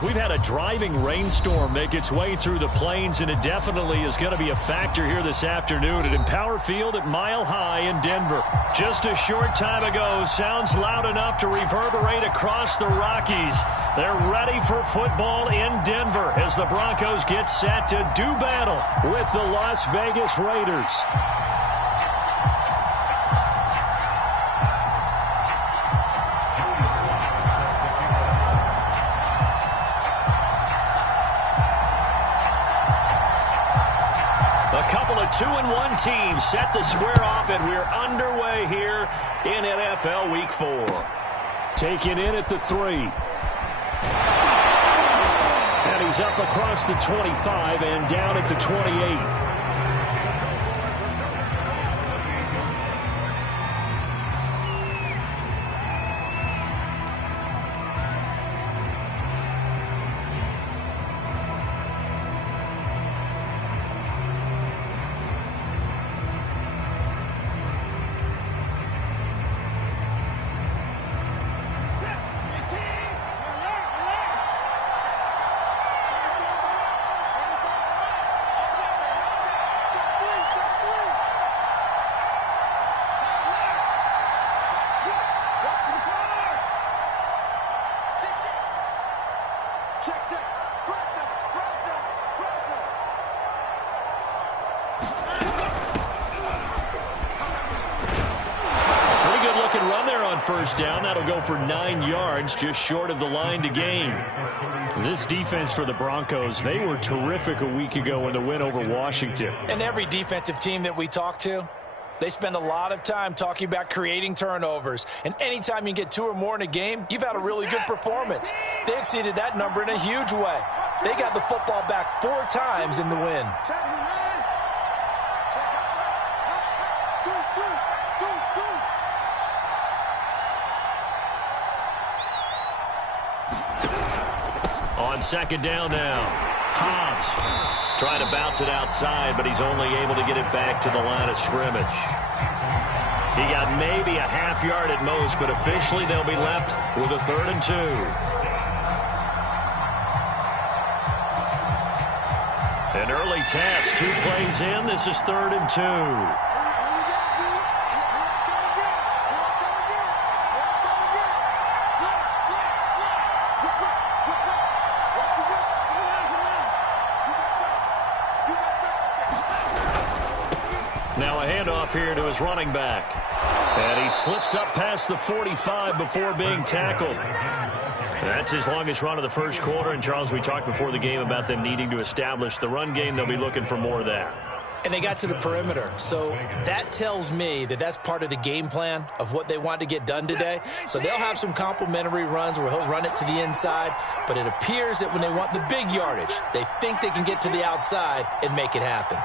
We've had a driving rainstorm make its way through the plains, and it definitely is going to be a factor here this afternoon at Empower Field at Mile High in Denver. Just a short time ago, sounds loud enough to reverberate across the Rockies. They're ready for football in Denver as the Broncos get set to do battle with the Las Vegas Raiders. A couple of 2-1 teams set to square off, and we're underway here in NFL Week 4. Taken in at the 3. And he's up across the 25 and down at the 28. First down. That'll go for 9 yards, just short of the line to gain. This defense for the Broncos, they were terrific a week ago in the win over Washington. And every defensive team that we talk to, they spend a lot of time talking about creating turnovers. And anytime you get 2 or more in a game, you've had a really good performance. They exceeded that number in a huge way. They got the football back 4 times in the win. On second down now, Hobbs trying to bounce it outside, but he's only able to get it back to the line of scrimmage. He got maybe a half yard at most, but officially they'll be left with a 3rd and 2. An early test, 2 plays in. This is 3rd and 2. Now a handoff here to his running back. And he slips up past the 45 before being tackled. That's his longest run of the first quarter. And, Charles, we talked before the game about them needing to establish the run game. They'll be looking for more of that. And they got to the perimeter. So that tells me that that's part of the game plan of what they want to get done today. So they'll have some complementary runs where he'll run it to the inside. But it appears that when they want the big yardage, they think they can get to the outside and make it happen.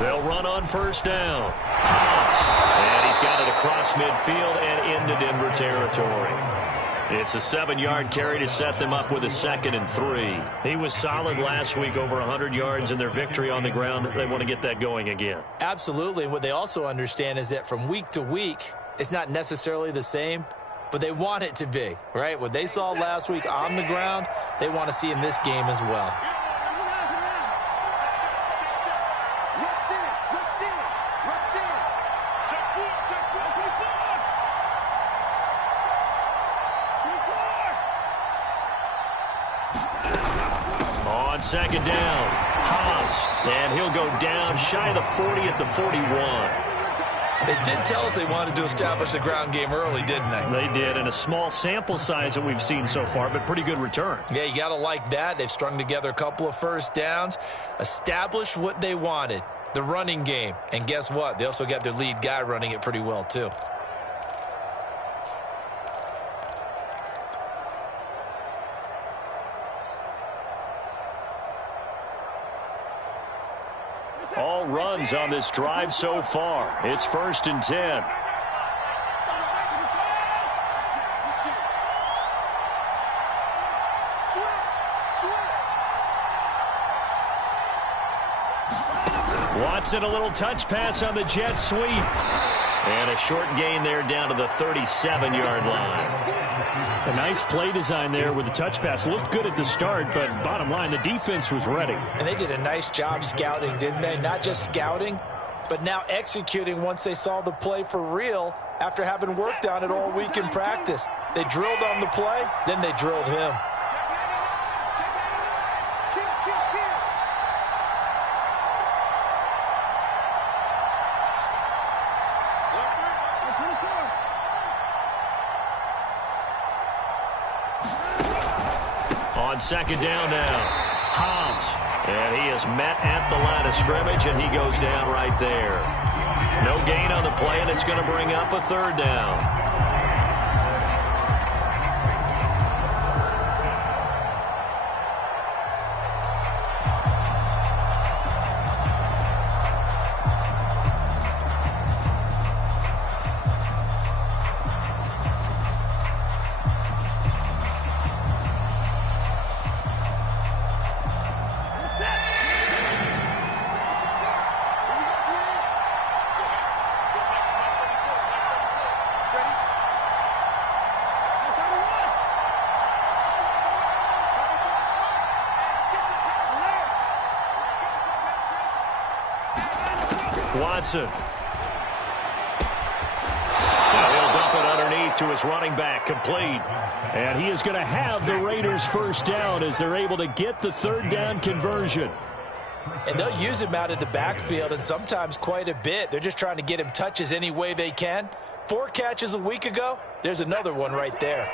They'll run on first down. And he's got it across midfield and into Denver territory. It's a 7-yard carry to set them up with a 2nd and 3. He was solid last week, over 100 yards in their victory on the ground. They want to get that going again. Absolutely. And what they also understand is that from week to week, it's not necessarily the same, but they want it to be, right? What they saw last week on the ground, they want to see in this game as well. Second down, Hobbs, and he'll go down shy of the 40 at the 41. They did tell us they wanted to establish the ground game early, didn't they? They did, and a small sample size that we've seen so far, but pretty good return. Yeah, you got to like that. They've strung together a couple of first downs, established what they wanted, the running game. And guess what? They also got their lead guy running it pretty well, too. All runs on this drive so far. It's 1st and 10. Watson, a little touch pass on the jet sweep. And a short gain there down to the 37-yard line. A nice play design there with the touch pass. Looked good at the start, but bottom line, the defense was ready. And they did a nice job scouting, didn't they? Not just scouting, but now executing once they saw the play for real after having worked on it all week in practice. They drilled on the play, then they drilled him. On second down now, Hobbs. And he is met at the line of scrimmage, and he goes down right there. No gain on the play, and it's going to bring up a third down. Watson. Now he'll dump it underneath to his running back, complete. And he is going to have the Raiders first down as they're able to get the third down conversion. And they'll use him out of the backfield, and sometimes quite a bit. They're just trying to get him touches any way they can. 4 catches a week ago. There's another one right there.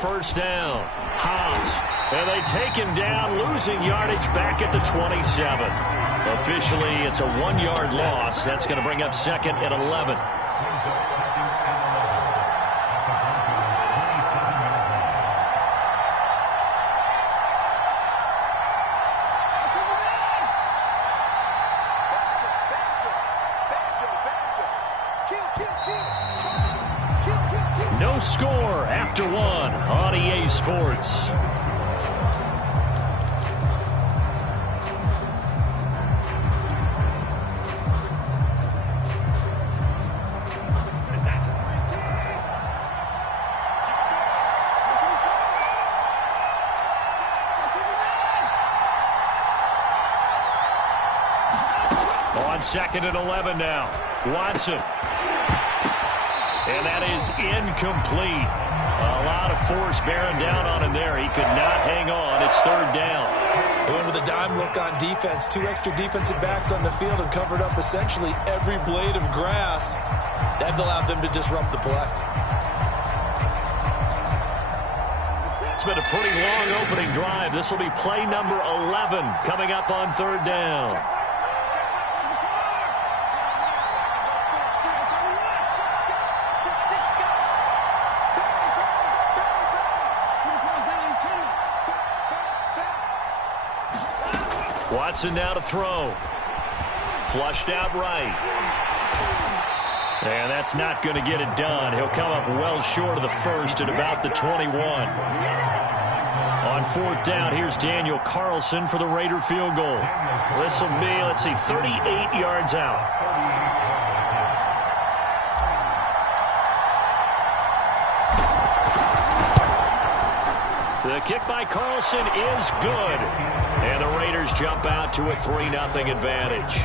First down, Hobbs, and they take him down, losing yardage back at the 27. Officially, it's a 1-yard loss. That's going to bring up second and 11. No score after 1 on EA Sports. On second and 11 now, Watson. And that is incomplete. A lot of force bearing down on him there. He could not hang on. It's third down. They went with a dime look on defense. 2 extra defensive backs on the field and covered up essentially every blade of grass. That allowed them to disrupt the play. It's been a pretty long opening drive. This will be play number 11 coming up on third down. Watson now to throw. Flushed out right. And that's not going to get it done. He'll come up well short of the first at about the 21. On fourth down, here's Daniel Carlson for the Raider field goal. This will be, let's see, 38 yards out. The kick by Carlson is good. And the Raiders jump out to a 3-0 advantage.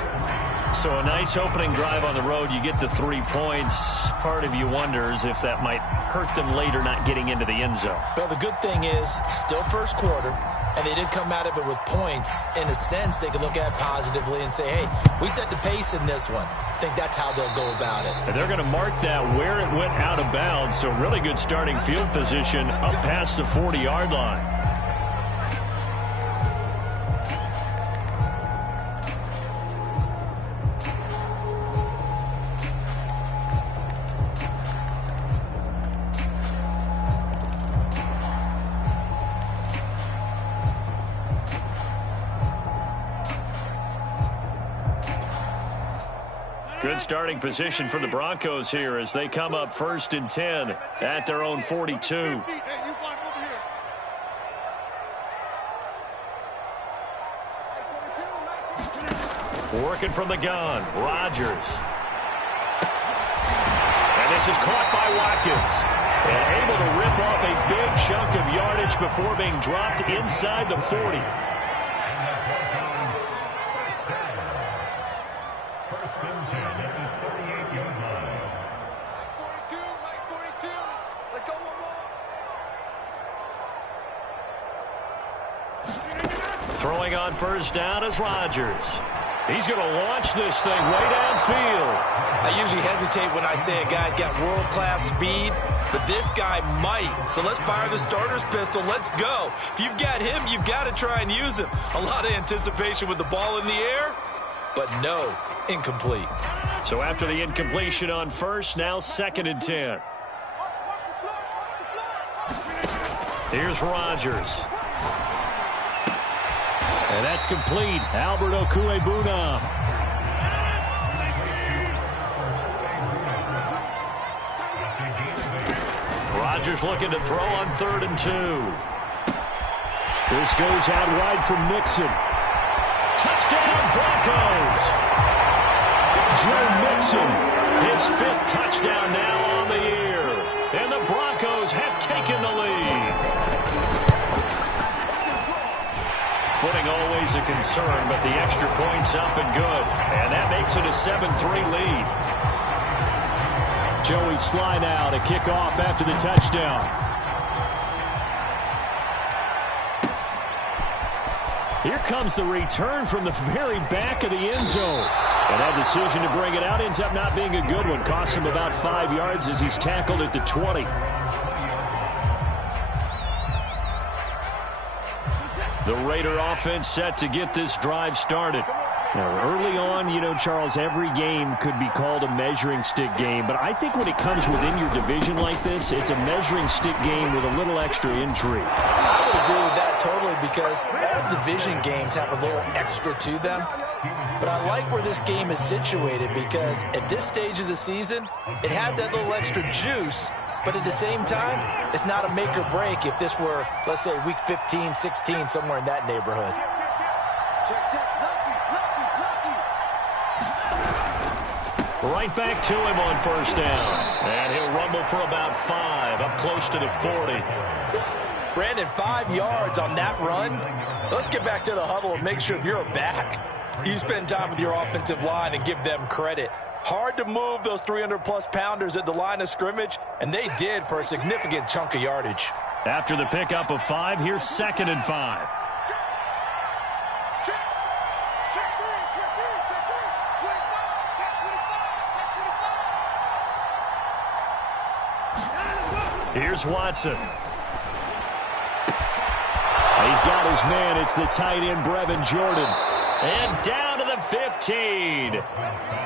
So a nice opening drive on the road. You get the 3 points. Part of you wonders if that might hurt them later not getting into the end zone. Well, the good thing is, still first quarter, and they did come out of it with points. In a sense, they could look at it positively and say, hey, we set the pace in this one. I think that's how they'll go about it. And they're going to mark that where it went out of bounds. So really good starting field position up past the 40-yard line. Good starting position for the Broncos here as they come up 1st and 10 at their own 42. Working from the gun, Rodgers. And this is caught by Watkins. And able to rip off a big chunk of yardage before being dropped inside the 40. Throwing on 1st down is Rodgers. He's going to launch this thing way downfield. I usually hesitate when I say a guy's got world-class speed, but this guy might. So let's fire the starter's pistol. Let's go. If you've got him, you've got to try and use him. A lot of anticipation with the ball in the air, but no, incomplete. So after the incompletion on 1st, now 2nd and 10. Here's Rodgers. And that's complete. Albert Okwuegbunam. Rodgers looking to throw on 3rd and 2. This goes out wide from Mixon. Touchdown, Broncos. Joe Mixon, his 5th touchdown now on the year. And the Broncos have taken the lead. Footing always a concern, but the extra point's up and good. And that makes it a 7-3 lead. Joey Sly now to kick off after the touchdown. Here comes the return from the very back of the end zone. And that decision to bring it out ends up not being a good one. Costs him about 5 yards as he's tackled at the 20. The Raider offense set to get this drive started. Now, early on, you know, Charles, every game could be called a measuring stick game. But I think when it comes within your division like this, it's a measuring stick game with a little extra intrigue. I would agree with that totally because all division games have a little extra to them. But I like where this game is situated because at this stage of the season, it has that little extra juice. But at the same time, it's not a make or break if this were, let's say, week 15, 16, somewhere in that neighborhood. Right back to him on 1st down. And he'll rumble for about 5, up close to the 40. Brandon, 5 yards on that run. Let's get back to the huddle and make sure if you're a back, you spend time with your offensive line and give them credit. Hard to move those 300-plus pounders at the line of scrimmage, and they did for a significant chunk of yardage. After the pickup of 5, here's 2nd and 5. Here's Watson. He's got his man. It's the tight end, Brevin Jordan. And down to the 15.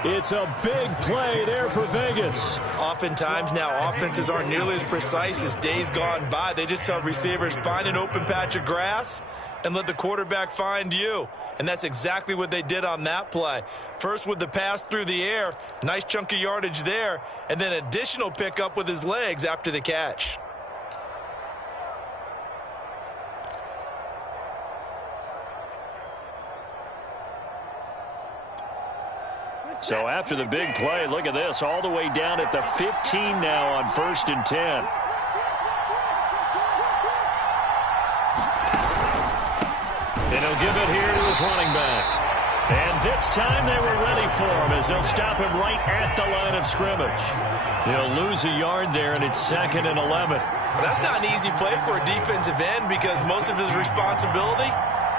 It's a big play there for Vegas. Oftentimes now offenses aren't nearly as precise as days gone by. They just tell receivers, find an open patch of grass and let the quarterback find you. And that's exactly what they did on that play. First with the pass through the air, nice chunk of yardage there, and then additional pickup with his legs after the catch. So after the big play, look at this, all the way down at the 15 now on 1st and 10. And he'll give it here to his running back. And this time they were ready for him as they'll stop him right at the line of scrimmage. He'll lose a yard there, and it's 2nd and 11. Well, that's not an easy play for a defensive end because most of his responsibility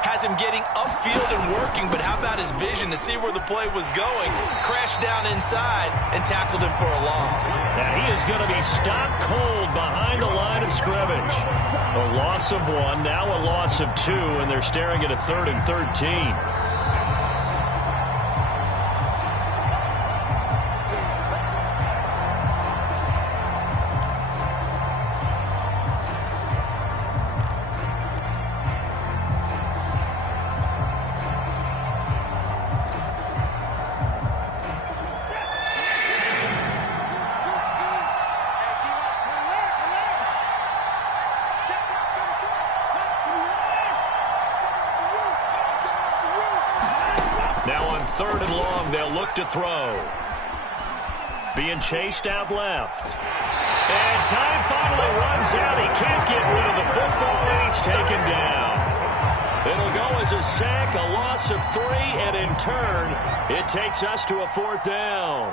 has him getting upfield and working, but how about his vision to see where the play was going, crashed down inside, and tackled him for a loss. And he is going to be stopped cold behind the line of scrimmage. A loss of 1, now a loss of 2, and they're staring at a 3rd and 13. 3rd and long. They'll look to throw. Being chased out left. And time finally runs out. He can't get rid of the football, and he's taken down. It'll go as a sack, a loss of 3, and in turn, it takes us to a 4th down.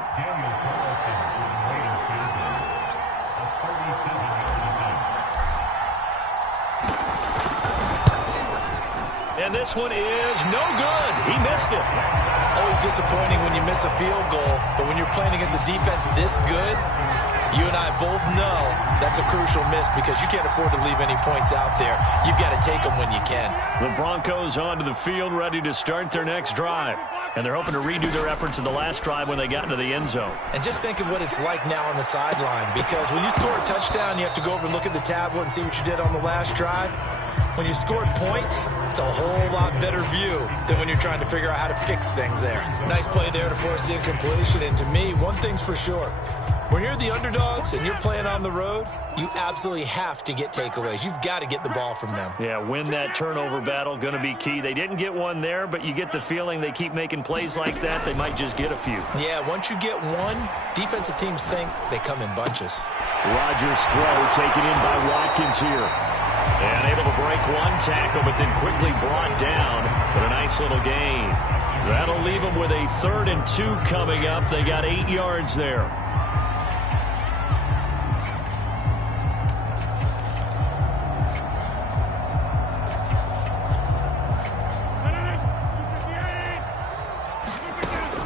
And this one is no good. He missed it. Always disappointing when you miss a field goal, but when you're playing against a defense this good, you and I both know that's a crucial miss because you can't afford to leave any points out there. You've got to take them when you can. The Broncos onto the field, ready to start their next drive. And they're hoping to redo their efforts in the last drive when they got into the end zone. And just think of what it's like now on the sideline, because when you score a touchdown, you have to go over and look at the tablet and see what you did on the last drive. When you scored points, it's a whole lot better view than when you're trying to figure out how to fix things there. Nice play there to force the incompletion. And to me, one thing's for sure. When you're the underdogs and you're playing on the road, you absolutely have to get takeaways. You've got to get the ball from them. Yeah, win that turnover battle, going to be key. They didn't get one there, but you get the feeling they keep making plays like that, they might just get a few. Yeah, once you get one, defensive teams think they come in bunches. Rodgers' throw taken in by Watkins here. And able to break one tackle, but then quickly brought down. But a nice little gain. That'll leave them with a 3rd and 2 coming up. They got 8 yards there.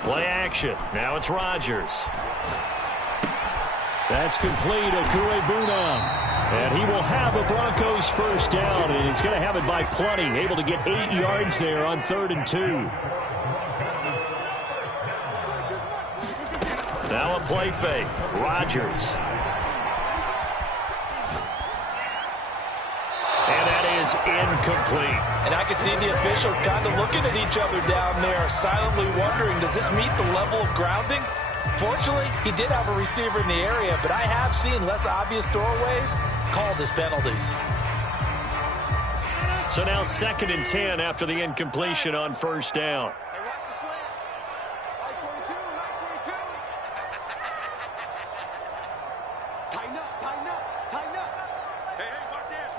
Play action. Now it's Rodgers. That's complete. Okuebuna. And he will have a Broncos 1st down, and he's going to have it by plenty. Able to get 8 yards there on 3rd and 2. Now a play fake. Rodgers. And that is incomplete. And I could see the officials kind of looking at each other down there, silently wondering, does this meet the level of grounding? Fortunately, he did have a receiver in the area, but I have seen less obvious throwaways called as penalties. So now 2nd and 10 after the incompletion on 1st down. Tighten up, tighten up, tighten up. Hey, watch this.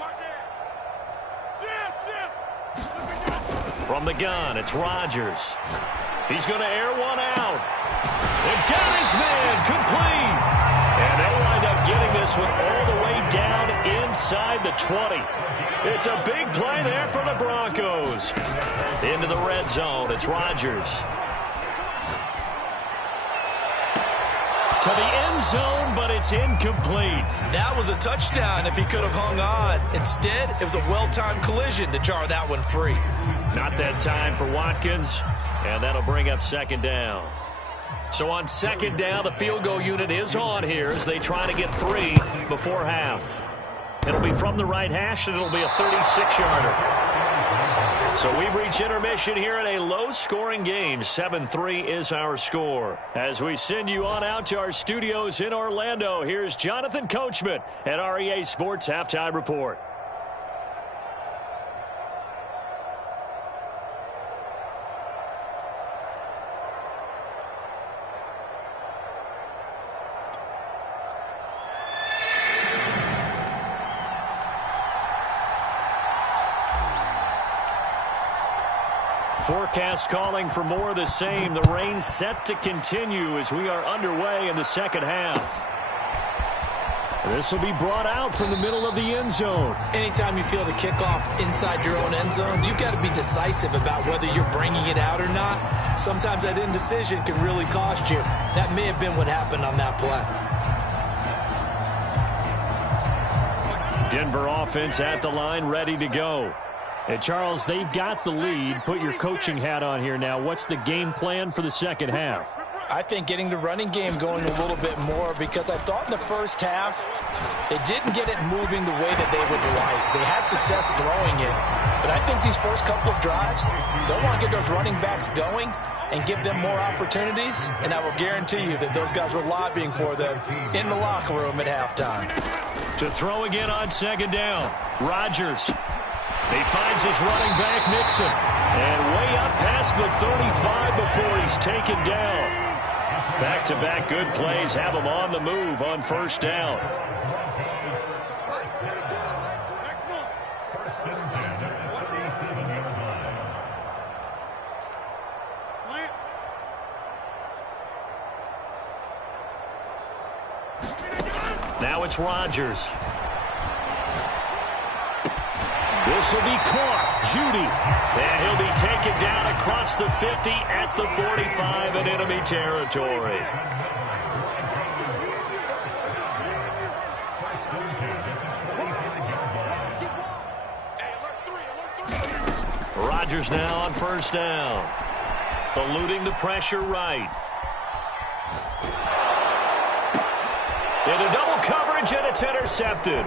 From the gun, it's Rodgers. He's going to air one out. They've got his man complete. And they wind up getting this one all the way down inside the 20. It's a big play there for the Broncos. Into the red zone, it's Rodgers. To the end zone, but it's incomplete. That was a touchdown if he could have hung on. Instead, it was a well-timed collision to jar that one free. Not that time for Watkins, and that'll bring up 2nd down. So on 2nd down, the field goal unit is on here as they try to get 3 before half. It'll be from the right hash, and it'll be a 36-yarder. So we've reached intermission here in a low-scoring game. 7-3 is our score. As we send you on out to our studios in Orlando, here's Jonathan Coachman at REA Sports Halftime Report. Forecast calling for more of the same. The rain set to continue as we are underway in the 2nd half. This will be brought out from the middle of the end zone. Anytime you feel the kickoff inside your own end zone, you've got to be decisive about whether you're bringing it out or not. Sometimes that indecision can really cost you. That may have been what happened on that play. Denver offense at the line, ready to go. And Charles, they've got the lead. Put your coaching hat on here now. What's the game plan for the 2nd half? I think getting the running game going a little bit more, because I thought in the first half they didn't get it moving the way that they would like. They had success throwing it, but I think these first couple of drives, they'll want to get those running backs going and give them more opportunities, and I will guarantee you that those guys were lobbying for them in the locker room at halftime. To throw again on 2nd down, Rodgers. He finds his running back, Nixon. And way up past the 35 before he's taken down. Back-to-back good plays have him on the move on first down. Now it's Rodgers. This will be caught. Judy. And he'll be taken down across the 50 at the 45 in enemy territory. Rodgers now on first down. Eluding the pressure right. Into double coverage, and it's intercepted.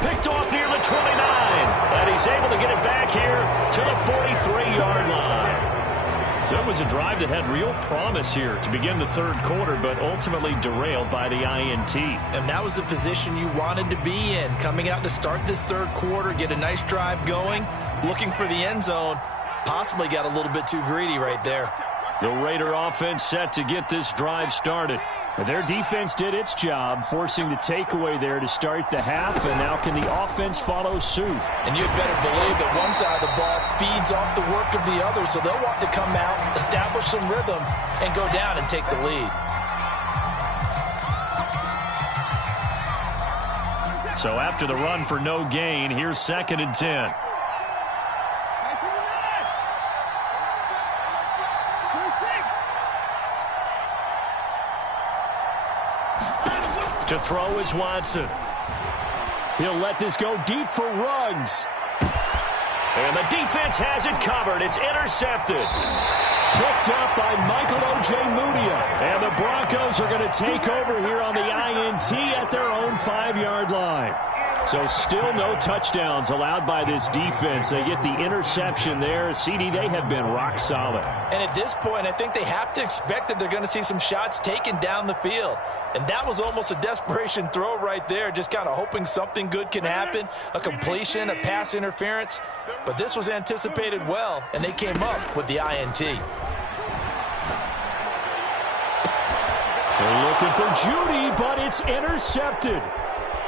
Picked off near the 29, and he's able to get it back here to the 43-yard line. So it was a drive that had real promise here to begin the third quarter, but ultimately derailed by the INT. And that was the position you wanted to be in, coming out to start this third quarter, get a nice drive going, looking for the end zone. Possibly got a little bit too greedy right there. The Raider offense set to get this drive started. Their defense did its job, forcing the takeaway there to start the half, and now can the offense follow suit? And you'd better believe that one side of the ball feeds off the work of the other, so they'll want to come out, establish some rhythm, and go down and take the lead. So after the run for no gain, here's 2nd and 10. To throw is Watson. He'll let this go deep for Ruggs. And the defense has it covered. It's intercepted. Picked up by Michael Ojemudia. And the Broncos are going to take over here on the INT at their own 5-yard line. So still no touchdowns allowed by this defense. They get the interception there. CD, they have been rock solid. And at this point, I think they have to expect that they're going to see some shots taken down the field. And that was almost a desperation throw right there, just kind of hoping something good can happen, a completion, a pass interference. But this was anticipated well, and they came up with the INT. They're looking for Judy, but it's intercepted.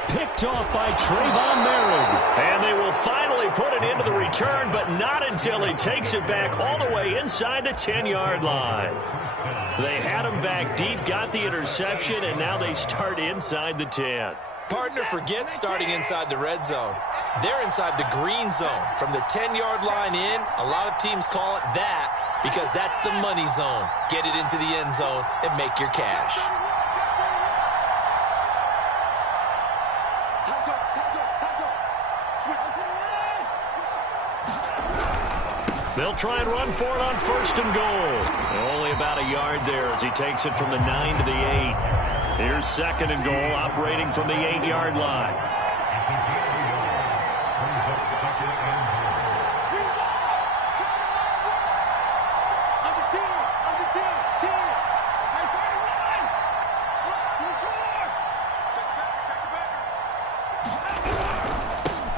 Picked off by Trayvon Merritt. And they will finally put it into the return, but not until he takes it back all the way inside the 10-yard line. They had him back deep, got the interception, and now they start inside the 10. Partner forgets starting inside the red zone. They're inside the green zone. From the 10-yard line in, a lot of teams call it that because that's the money zone. Get it into the end zone and make your cash. They'll try and run for it on 1st and goal. Only about a yard there as he takes it from the 9 to the 8. Here's 2nd and goal, operating from the 8-yard line.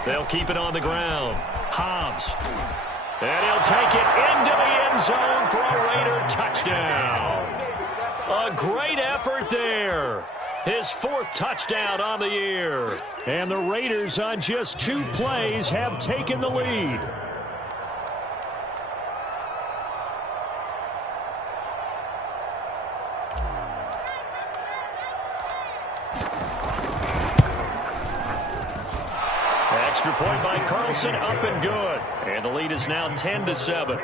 They'll keep it on the ground. Hobbs. And he'll take it into the end zone for a Raider touchdown. A great effort there. His 4th touchdown on the year. And the Raiders on just 2 plays have taken the lead. Extra point by Carlson, up and good. And the lead is now 10-7.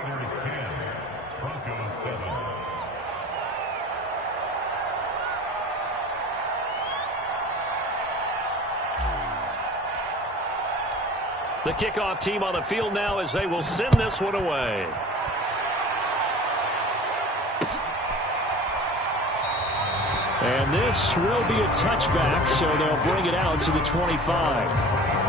The kickoff team on the field now as they will send this one away. And this will be a touchback, so they'll bring it out to the 25.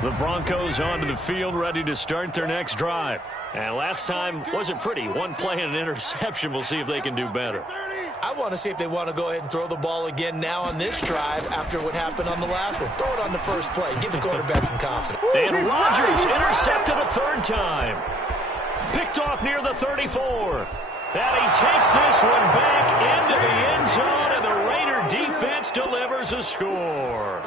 The Broncos onto the field, ready to start their next drive. And last time wasn't pretty. One play and an interception. We'll see if they can do better. I want to see if they want to go ahead and throw the ball again now on this drive after what happened on the last one. Throw it on the first play. Give the quarterback some confidence. And Rodgers intercepted a third time. Picked off near the 34. And he takes this one back into the end zone, and the Raider defense delivers a score.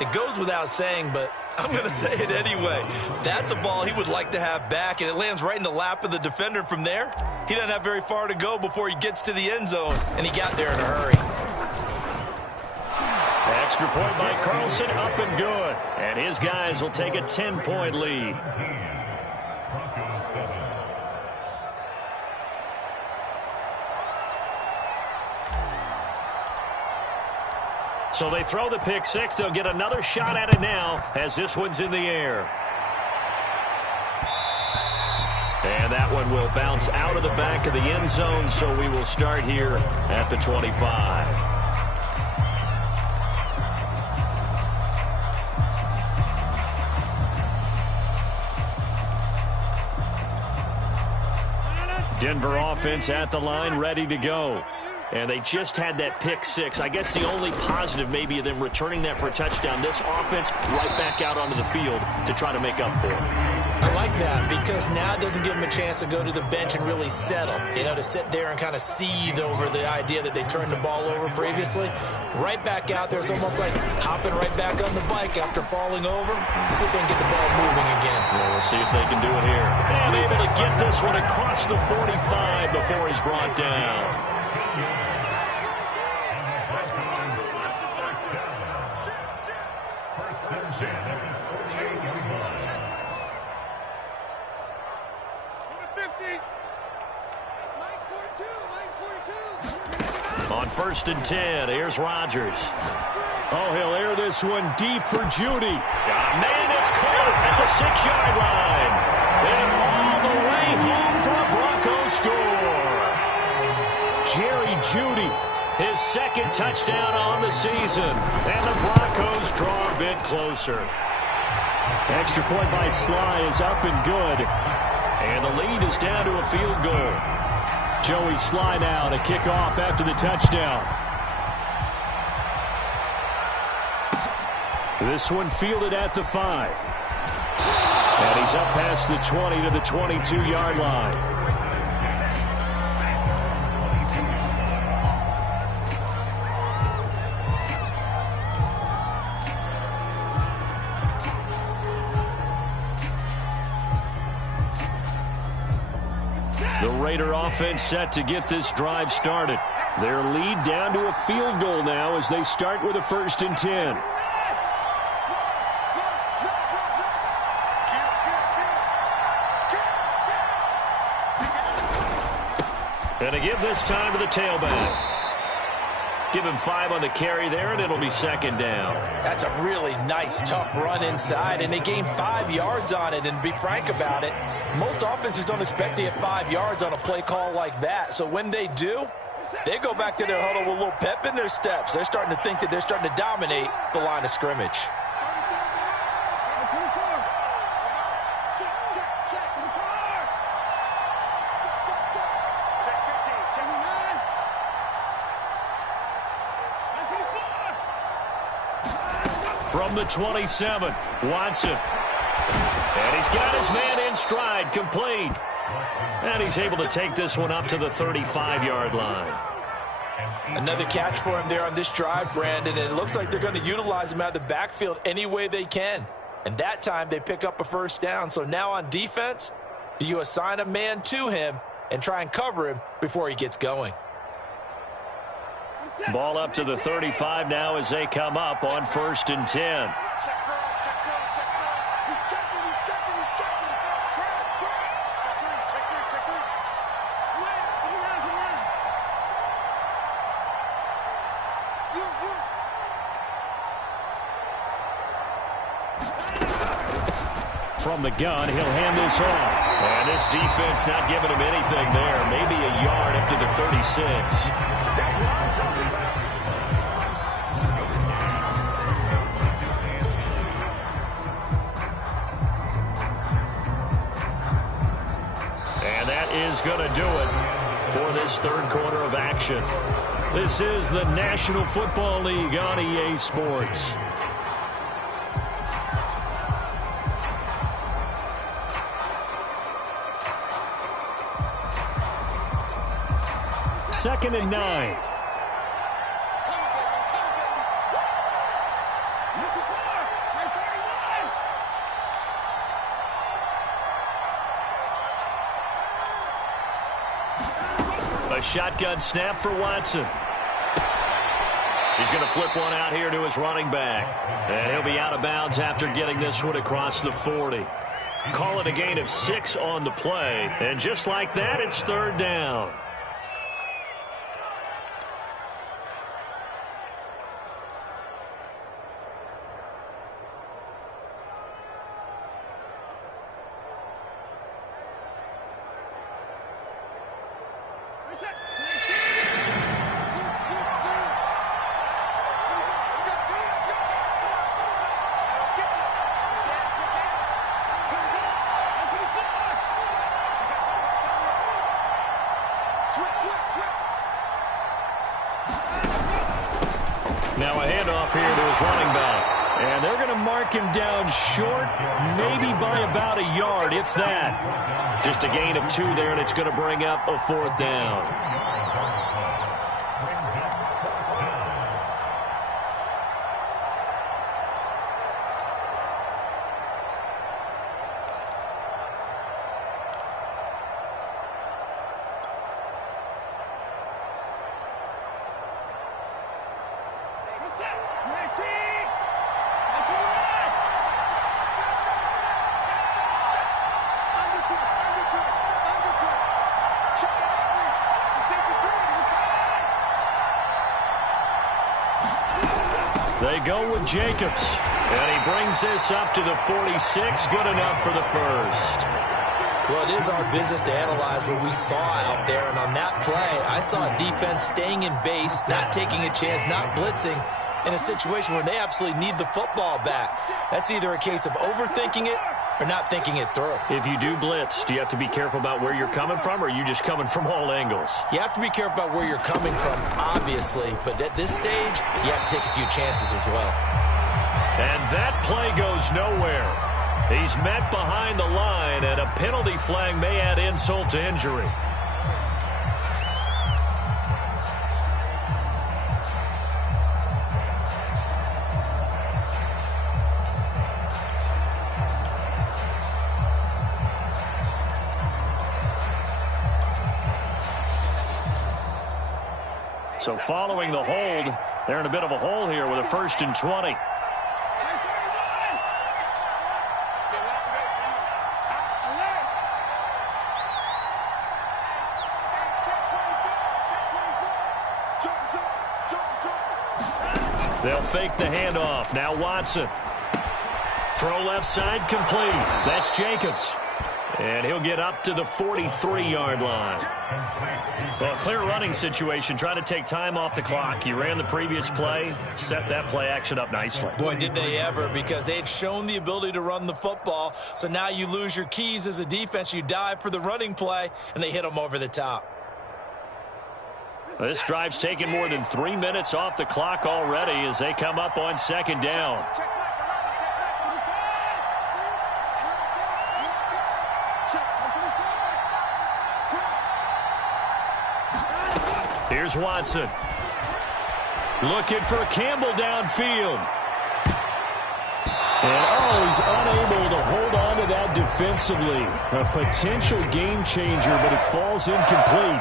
It goes without saying, but I'm going to say it anyway. That's a ball he would like to have back, and it lands right in the lap of the defender from there. He doesn't have very far to go before he gets to the end zone, and he got there in a hurry. Extra point by Carlson, up and good. And his guys will take a 10-point lead. So they throw the pick six. They'll get another shot at it now as this one's in the air. And that one will bounce out of the back of the end zone, so we will start here at the 25. Denver offense at the line, ready to go. And they just had that pick six. I guess the only positive maybe of them returning that for a touchdown. This offense right back out onto the field to try to make up for it. I like that because now it doesn't give them a chance to go to the bench and really settle. You know, to sit there and kind of seethe over the idea that they turned the ball over previously. Right back out there. It's almost like hopping right back on the bike after falling over. See if they can get the ball moving again. Well, we'll see if they can do it here. And able to get this one across the 45 before he's brought down. On 1st and 10, here's Rodgers. Oh, he'll air this one deep for Judy. Got a man, it's caught at the 6-yard line. And all the way home for a Broncos score. Jerry Judy, his second touchdown on the season. And the Broncos draw a bit closer. Extra point by Sly is up and good. And the lead is down to a field goal. Joey Sly now to kick off after the touchdown. This one fielded at the 5. And he's up past the 20 to the 22-yard line. The Raider offense set to get this drive started. Their lead down to a field goal now as they start with a 1st and 10. And to give this time to the tailback. Give him 5 on the carry there, and it'll be 2nd down. That's a really nice, tough run inside, and they gained 5 yards on it. And to be frank about it, most offenses don't expect to get 5 yards on a play call like that. So when they do, they go back to their huddle with a little pep in their steps. They're starting to think that they're starting to dominate the line of scrimmage. From the 27, Watson. And he's got his man in stride, complete. And he's able to take this one up to the 35-yard line. Another catch for him there on this drive, Brandon, and it looks like they're going to utilize him out of the backfield any way they can. And that time they pick up a 1st down. So now on defense, do you assign a man to him and try and cover him before he gets going? Ball up to the 35 now as they come up on 1st and 10. From the gun, he'll hand this off. And this defense not giving him anything there. Maybe a yard up to the 36. is going to do it for this third quarter of action. This is the National Football League on EA Sports. Second and 9. A shotgun snap for Watson. He's going to flip one out here to his running back. And he'll be out of bounds after getting this one across the 40. Call it a gain of 6 on the play. And just like that, it's third down. Now a handoff here to his running back. And they're going to mark him down short, maybe by about a yard, if that. Just a gain of 2 there, and it's going to bring up a fourth down. They go with Jacobs. And he brings this up to the 46. Good enough for the first. Well, it is our business to analyze what we saw out there. And on that play, I saw a defense staying in base, not taking a chance, not blitzing, in a situation where they absolutely need the football back. That's either a case of overthinking it or not thinking it through. If you do blitz, do you have to be careful about where you're coming from, or are you just coming from all angles? You have to be careful about where you're coming from, obviously. But at this stage, you have to take a few chances as well. And that play goes nowhere. He's met behind the line, and a penalty flag may add insult to injury. So following the hold, they're in a bit of a hole here with a 1st and 20. They'll fake the handoff. Now Watson. Throw left side complete. That's Jacobs. And he'll get up to the 43-yard line. Well, a clear running situation. Try to take time off the clock. He ran the previous play, set that play action up nicely. Boy, did they ever, because they had shown the ability to run the football. So now you lose your keys as a defense. You dive for the running play, and they hit them over the top. This drive's taken more than 3 minutes off the clock already as they come up on 2nd down. Here's Watson. Looking for Campbell downfield. And, he's unable to hold on to that defensively. A potential game changer, but it falls incomplete.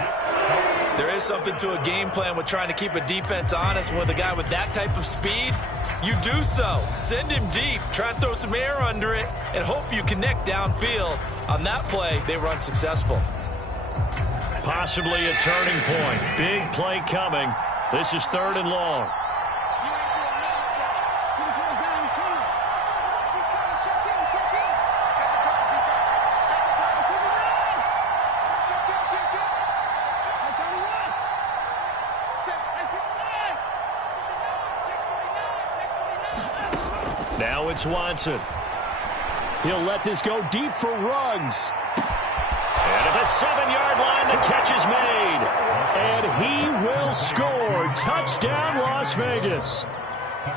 There is something to a game plan with trying to keep a defense honest. With a guy with that type of speed, you do so. Send him deep. Try and throw some air under it and hope you connect downfield. On that play, they were unsuccessful. Possibly a turning point. Big play coming. This is 3rd and long. Now it's Watson. He'll let this go deep for Ruggs. And if The 7-yard line, the catch is made. And he will score. Touchdown, Las Vegas.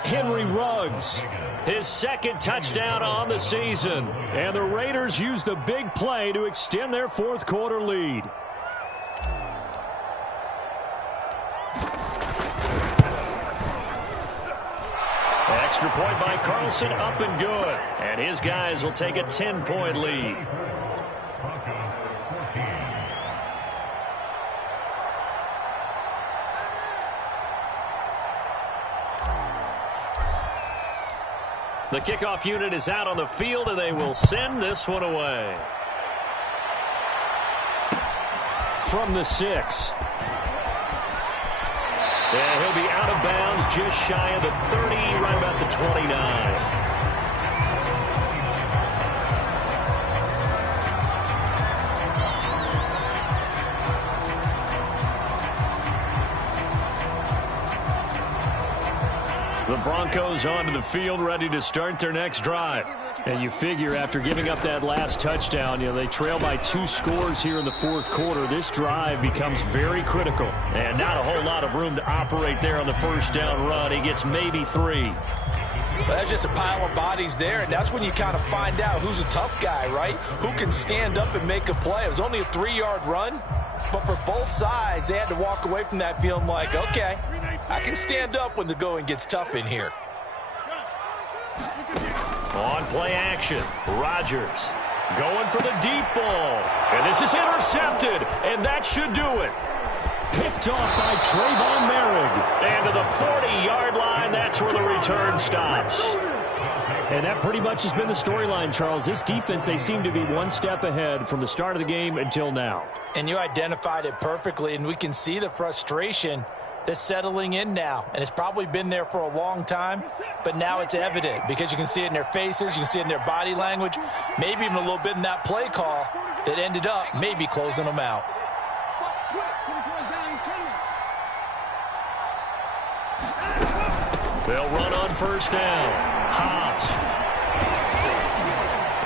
Henry Ruggs, his second touchdown on the season. And the Raiders use the big play to extend their fourth quarter lead. Extra point by Carlson, up and good. And his guys will take a 10-point lead. The kickoff unit is out on the field, and they will send this one away. From the 6. And he'll be out of bounds just shy of the 30, right about the 29. The Broncos onto the field, ready to start their next drive. And you figure after giving up that last touchdown, they trail by 2 scores here in the fourth quarter. This drive becomes very critical. And not a whole lot of room to operate there on the first down run. He gets maybe 3. Well, that's just a pile of bodies there, and that's when you kind of find out who's a tough guy, right? Who can stand up and make a play. It was only a 3-yard run, but for both sides, they had to walk away from that feeling like, okay, I can stand up when the going gets tough in here. On play action, Rodgers going for the deep ball. And this is intercepted, and that should do it. Picked off by Trayvon Merrick. And to the 40-yard line, that's where the return stops. And that pretty much has been the storyline, Charles. This defense, they seem to be one step ahead from the start of the game until now. And you identified it perfectly, and we can see the frustration that's settling in now. And it's probably been there for a long time, but now it's evident because you can see it in their faces, you can see it in their body language, maybe even a little bit in that play call that ended up maybe closing them out. They'll run on first down. Hobbs.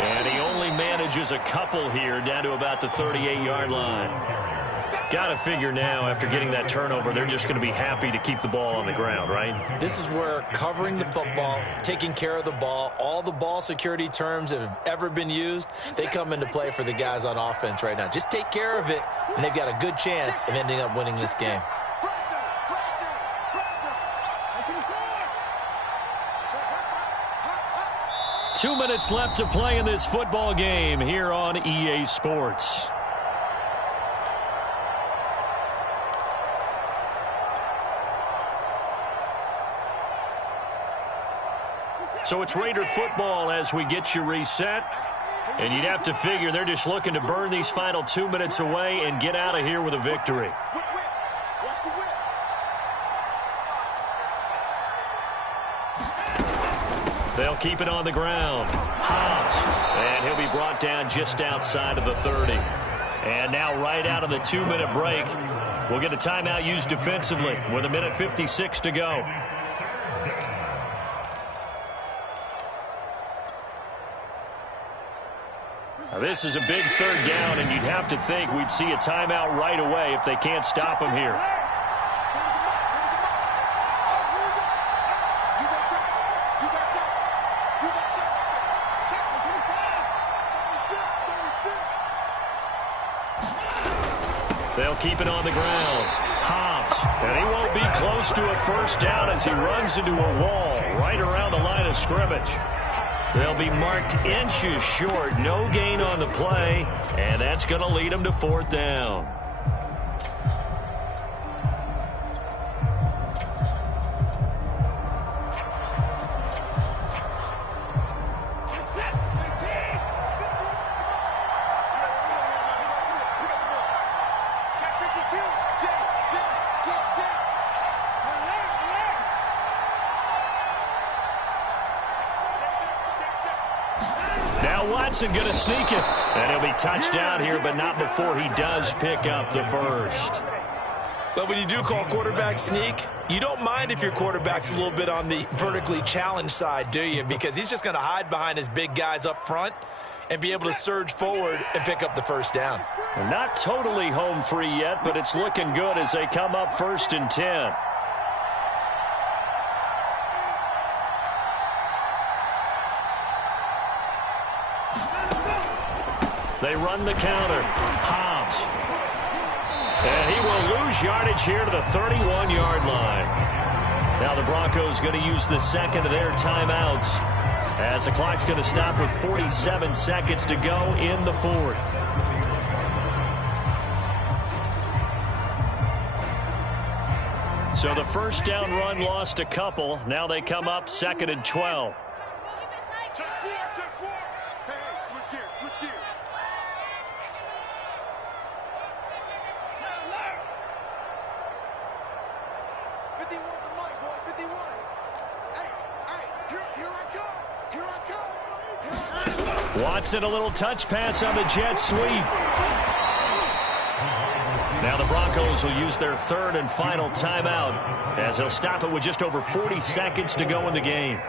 And he only manages a couple here down to about the 38-yard line. Got to figure now, after getting that turnover, they're just going to be happy to keep the ball on the ground, right? This is where covering the football, taking care of the ball, all the ball security terms that have ever been used, they come into play for the guys on offense right now. Just take care of it, and they've got a good chance of ending up winning this game. Two minutes left to play in this football game here on EA Sports. So it's Raider football as we get you reset. And you'd have to figure they're just looking to burn these final 2 minutes away and get out of here with a victory. They'll keep it on the ground. Hobbs. And he'll be brought down just outside of the 30. And now right out of the 2-minute break, we'll get a timeout used defensively with 1:56 to go. Now, this is a big third down, and you'd have to think we'd see a timeout right away if they can't stop him here. They'll keep it on the ground. Hobbs, and he won't be close to a first down as he runs into a wall right around the line of scrimmage. They'll be marked inches short. No gain on the play, and that's going to lead them to fourth down. Watson going to sneak it, and he'll be touched down here, but not before he does pick up the first. But when you do call quarterback sneak, you don't mind if your quarterback's a little bit on the vertically challenged side, do you? Because he's just going to hide behind his big guys up front, and be able to surge forward and pick up the first down. Not totally home free yet, but it's looking good as they come up 1st and 10. They run the counter. Hobbs. And he will lose yardage here to the 31-yard line. Now the Broncos going to use the second of their timeouts as the clock's going to stop with 47 seconds to go in the 4th. So the first down run lost a couple. Now they come up 2nd and 12. Watson, a little touch pass on the jet sweep. Now the Broncos will use their 3rd and final timeout as they'll stop it with just over 40 seconds to go in the game.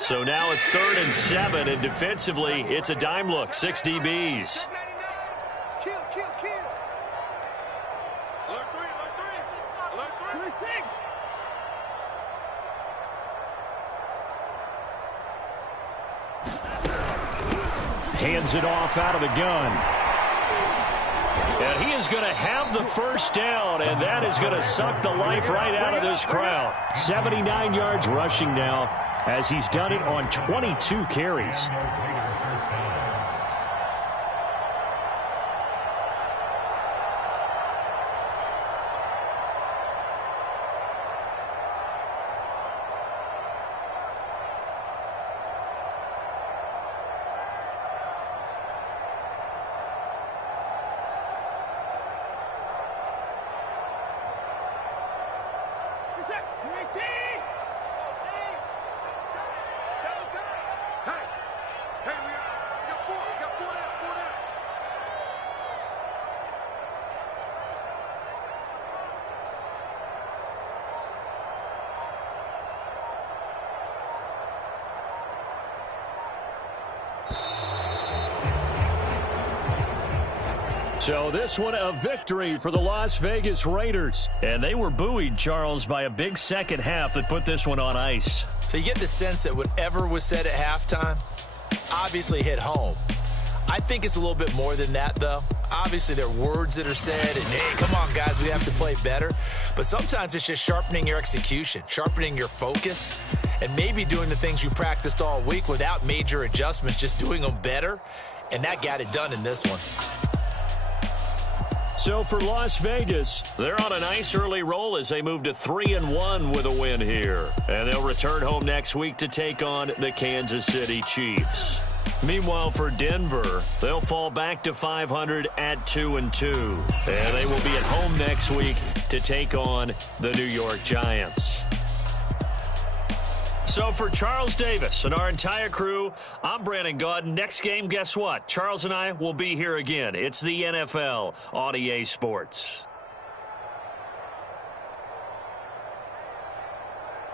So now it's 3rd and 7, and defensively, it's a dime look. 6 DBs. Hands it off out of the gun. And he is going to have the first down, and that is going to suck the life right out of this crowd. 79 yards rushing now, as he's done it on 22 carries. So this one a victory for the Las Vegas Raiders. And they were buoyed, Charles, by a big second half that put this one on ice. So you get the sense that whatever was said at halftime obviously hit home. I think it's a little bit more than that, though. Obviously, there are words that are said, and, hey, come on, guys, we have to play better. But sometimes it's just sharpening your execution, sharpening your focus, and maybe doing the things you practiced all week without major adjustments, just doing them better. And that got it done in this one. So for Las Vegas, they're on a nice early roll as they move to 3-1 with a win here. And they'll return home next week to take on the Kansas City Chiefs. Meanwhile, for Denver, they'll fall back to 500 at 2-2. And they will be at home next week to take on the New York Giants. So for Charles Davis and our entire crew, I'm Brandon Gaudin. Next game, guess what? Charles and I will be here again. It's the NFL on EA Sports.